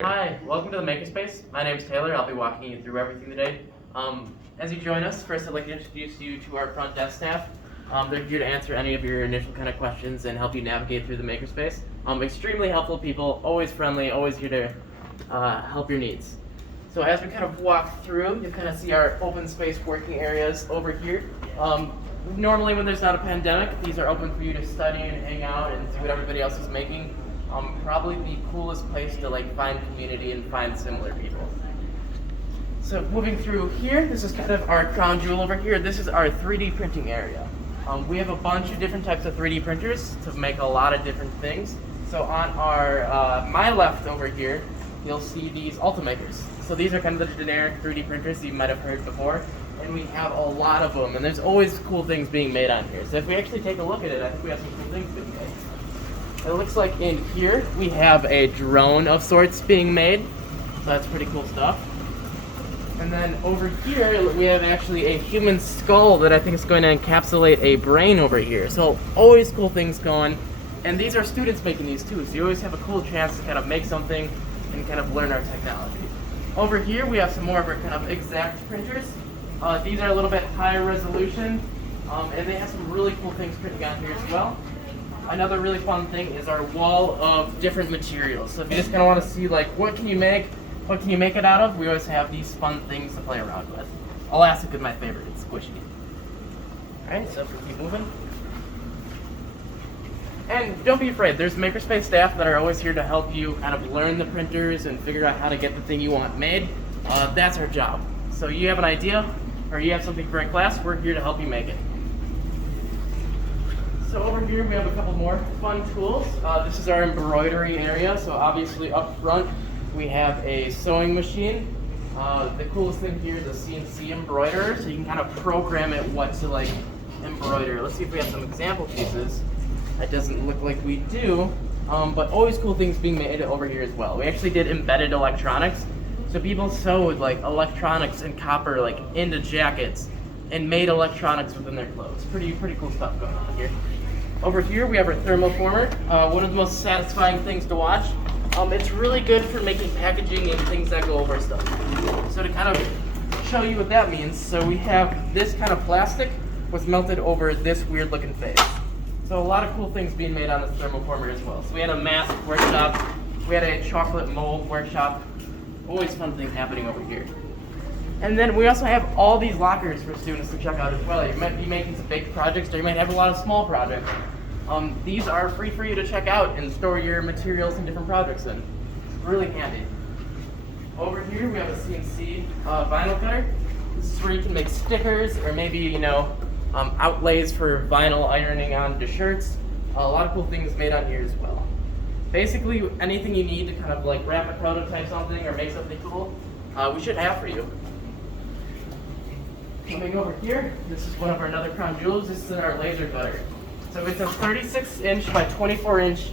Hi, welcome to the Makerspace. My name is Taylor. I'll be walking you through everything today. As you join us, first I'd like to introduce you to our front desk staff. They're here to answer any of your initial kind of questions and help you navigate through the Makerspace. Extremely helpful people, always friendly, always here to help your needs. So as we kind of walk through, you kind of see our open space working areas over here. Normally when there's not a pandemic, these are open for you to study and hang out and see what everybody else is making. Probably the coolest place to find community and find similar people. So moving through here, this is kind of our crown jewel over here. This is our 3D printing area. We have a bunch of different types of 3D printers to make a lot of different things. So on our my left over here, you'll see these Ultimakers. So these are kind of the generic 3D printers you might have heard before, and we have a lot of them. And there's always cool things being made on here. So if we actually take a look at it, I think we have some cool things being made. It looks like in here we have a drone of sorts being made, so that's pretty cool stuff. And then over here we have actually a human skull that I think is going to encapsulate a brain over here. So always cool things going, and these are students making these too, so you always have a cool chance to kind of make something and kind of learn our technology. Over here we have some more of our kind of exact printers. These are a little bit higher resolution, and they have some really cool things printing on here as well. Another really fun thing is our wall of different materials. So if you just kind of want to see what can you make it out of, we always have these fun things to play around with. Elastic is my favorite, it's squishy. Alright, so if we keep moving. And don't be afraid, there's Makerspace staff that are always here to help you kind of learn the printers and figure out how to get the thing you want made. That's our job. So you have an idea, or you have something for a class, we're here to help you make it. So over here we have a couple more fun tools. This is our embroidery area. So obviously up front we have a sewing machine. The coolest thing here is a CNC embroiderer, so you can kind of program it what to embroider. Let's see if we have some example pieces. That doesn't look like we do, but always cool things being made over here as well. We actually did embedded electronics, so people sewed electronics and copper into jackets and made electronics within their clothes. Pretty cool stuff going on here. Over here we have our thermoformer, one of the most satisfying things to watch. It's really good for making packaging and things that go over stuff. So to kind of show you what that means, so we have this kind of plastic was melted over this weird looking face. So a lot of cool things being made on this thermoformer as well. So we had a mask workshop, we had a chocolate mold workshop, always fun things happening over here. And then we also have all these lockers for students to check out as well. You might be making some big projects, or you might have a lot of small projects. These are free for you to check out and store your materials and different projects in. It's really handy. Over here we have a CNC vinyl cutter. This is where you can make stickers, or maybe outlays for vinyl ironing onto shirts. A lot of cool things made on here as well. Basically anything you need to kind of wrap a prototype something or make something cool, we should have for you. Coming over here, this is one of our another crown jewels. This is our laser cutter. So it's a 36-inch by 24-inch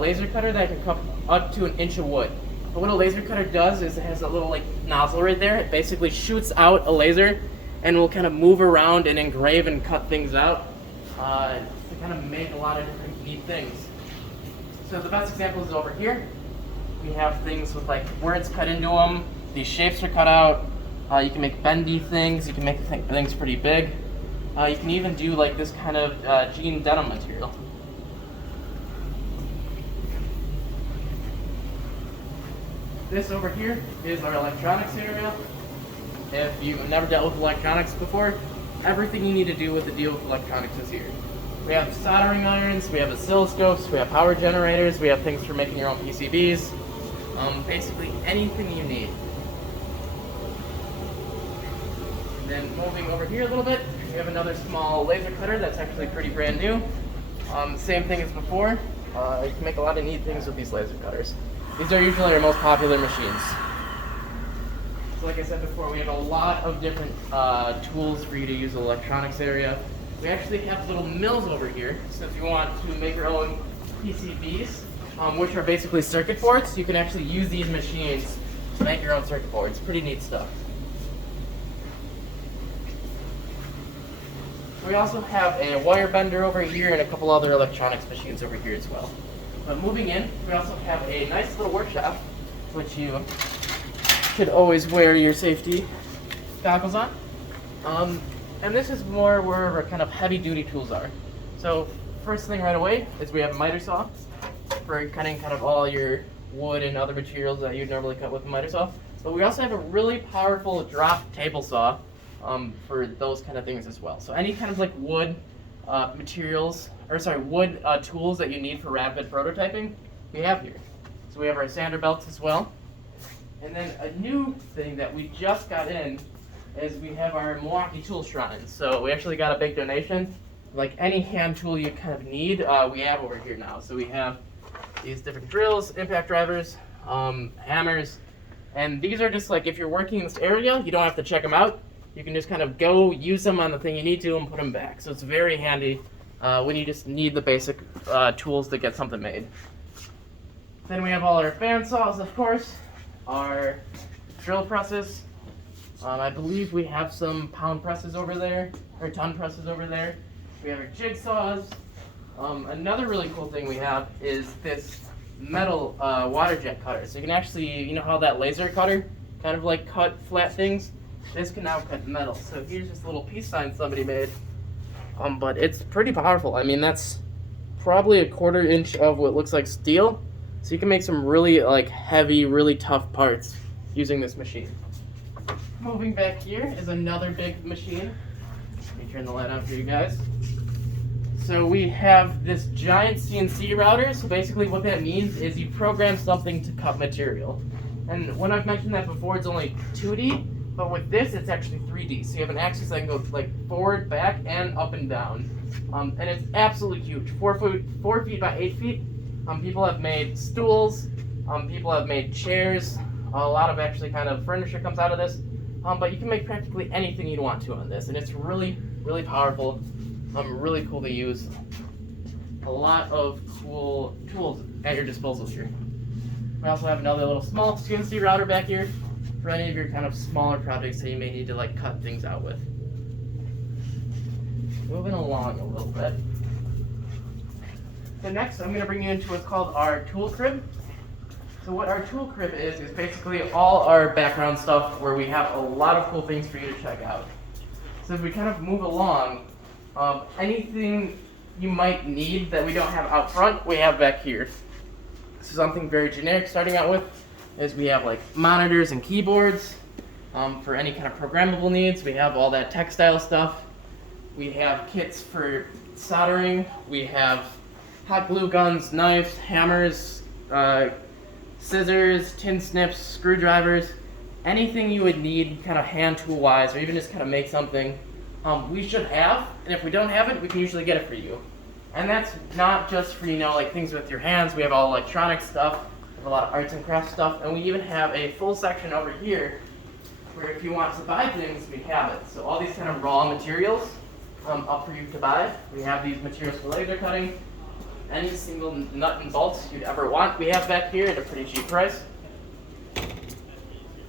laser cutter that can cut up to 1 inch of wood. But what a laser cutter does is it has a little nozzle right there. It basically shoots out a laser and will kind of move around and engrave and cut things out to kind of make a lot of different neat things. So the best example is over here. We have things with words cut into them. These shapes are cut out. You can make bendy things. You can make things pretty big. You can even do this kind of jean denim material. This over here is our electronics area. If you've never dealt with electronics before, everything you need to do with the deal with electronics is here. We have soldering irons, we have oscilloscopes, we have power generators, we have things for making your own PCBs. Basically anything you need. And then moving over here a little bit, we have another small laser cutter that's actually pretty brand new. Same thing as before. You can make a lot of neat things with these laser cutters. These are usually our most popular machines. So like I said before, we have a lot of different tools for you to use in the electronics area. We actually have little mills over here, so if you want to make your own PCBs, which are basically circuit boards, you can actually use these machines to make your own circuit boards. Pretty neat stuff. We also have a wire bender over here and a couple other electronics machines over here as well. But moving in, we also have a nice little workshop. which you should always wear your safety goggles on. And this is more where our kind of heavy duty tools are. So first thing right away is we have a miter saw for cutting kind of all your wood and other materials that you'd normally cut with a miter saw. But we also have a really powerful drop table saw for those kind of things as well. So any kind of like wood wood tools that you need for rapid prototyping, we have here. So we have our sander belts as well. And then a new thing that we just got in is we have our Milwaukee tool shrines. So we actually got a big donation. Like any hand tool you kind of need, we have over here now. So we have these different drills, impact drivers, hammers, and these are just like if you're working in this area, you don't have to check them out. You can just kind of go use them on the thing you need to and put them back. So it's very handy when you just need the basic tools to get something made. Then we have all our fan saws, of course, our drill presses. I believe we have some pound presses over there, or ton presses over there. We have our jigsaws. Another really cool thing we have is this metal water jet cutter. So you can actually, you know how that laser cutter kind of like cut flat things? This can now cut metal. So here's this little peace sign somebody made. But it's pretty powerful. I mean, that's probably a 1/4 inch of what looks like steel. So you can make some really like heavy, really tough parts using this machine. Moving back here is another big machine. Let me turn the light on for you guys. So we have this giant CNC router. So basically what that means is you program something to cut material. And when I've mentioned that before, it's only 2D, but with this, it's actually 3D. So you have an axis that can go like forward, back, and up and down. And it's absolutely huge, 4 feet by 8 feet. People have made stools, people have made chairs. A lot of actually kind of furniture comes out of this. But you can make practically anything you'd want to on this. And it's really, really powerful. Really cool to use. A lot of cool tools at your disposal here. We also have another little small CNC router back here for any of your kind of smaller projects that you may need to like cut things out with. Moving along a little bit. So next I'm going to bring you into what's called our tool crib. So what our tool crib is basically all our background stuff where we have a lot of cool things for you to check out. So as we kind of move along, anything you might need that we don't have out front, we have back here. So something very generic starting out with is we have like monitors and keyboards for any kind of programmable needs. We have all that textile stuff. We have kits for soldering. We have hot glue guns, knives, hammers, scissors, tin snips, screwdrivers, anything you would need kind of hand tool wise or even just kind of make something. We should have, and if we don't have it, we can usually get it for you. And that's not just for, you know, like things with your hands. We have all electronic stuff, we have a lot of arts and crafts stuff, and we even have a full section over here where if you want to buy things, we have it. So all these kind of raw materials up for you to buy. We have these materials for laser cutting. Any single nut and bolts you'd ever want, we have back here at a pretty cheap price.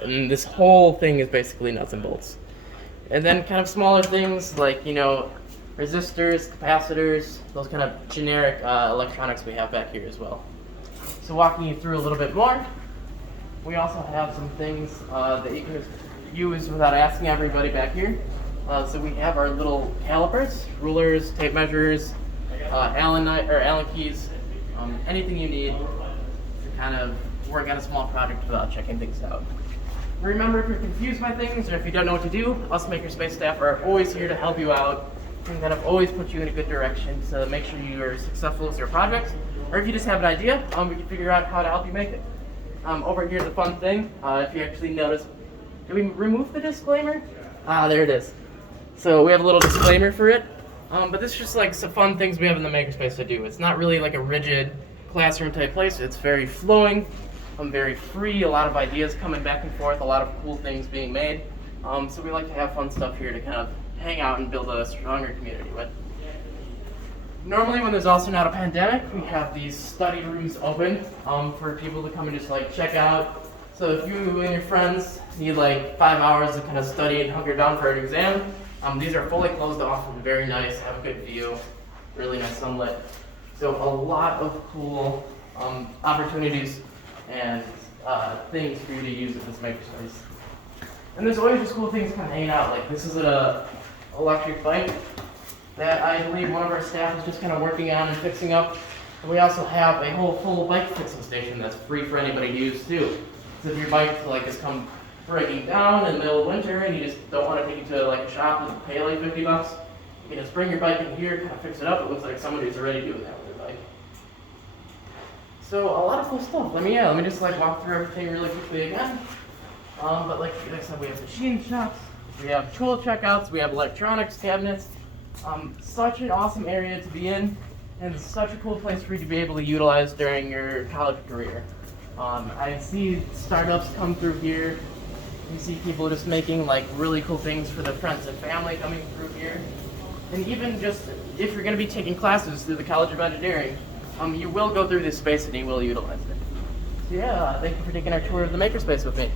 And this whole thing is basically nuts and bolts. And then kind of smaller things like, you know, resistors, capacitors, those kind of generic electronics we have back here as well. So walking you through a little bit more, we also have some things that you can use without asking everybody back here. So we have our little calipers, rulers, tape measures, Allen keys, anything you need to kind of work on a small project without checking things out. Remember, if you're confused by things or if you don't know what to do, us Makerspace staff are always here to help you out and kind of always put you in a good direction to make sure you are successful with your projects. Or if you just have an idea, we can figure out how to help you make it. Over here's a fun thing. If you actually notice, did we remove the disclaimer? There it is. So we have a little disclaimer for it. But this is just like some fun things we have in the Makerspace to do. It's not really like a rigid classroom type place. It's very flowing. Very free, a lot of ideas coming back and forth, a lot of cool things being made. So we like to have fun stuff here to kind of hang out and build a stronger community with. Normally when there's also not a pandemic, we have these study rooms open for people to come and just like check out. So if you and your friends need like 5 hours to kind of study and hunker down for an exam, these are fully closed off and very nice, have a good view, really nice sunlit. So a lot of cool opportunities and things for you to use at this makerspace. And there's always just cool things kind of hanging out. Like this is an electric bike that I believe one of our staff is just kind of working on and fixing up. And we also have a whole full bike fixing station that's free for anybody to use too. So if your bike like has come breaking down in the middle of winter and you just don't want to take it to like a shop and pay like $50, you can just bring your bike in here, kind of fix it up. It looks like somebody's already doing that with their bike. So a lot of cool stuff. Let me just like walk through everything really quickly again. But like I said, we have machine shops, we have tool checkouts, we have electronics cabinets. Such an awesome area to be in, and such a cool place for you to be able to utilize during your college career. I see startups come through here. You see people just making like really cool things for their friends and family coming through here. And even just if you're going to be taking classes through the College of Engineering, you will go through this space and you will utilize it. So yeah, thank you for taking our tour of the Makerspace with me.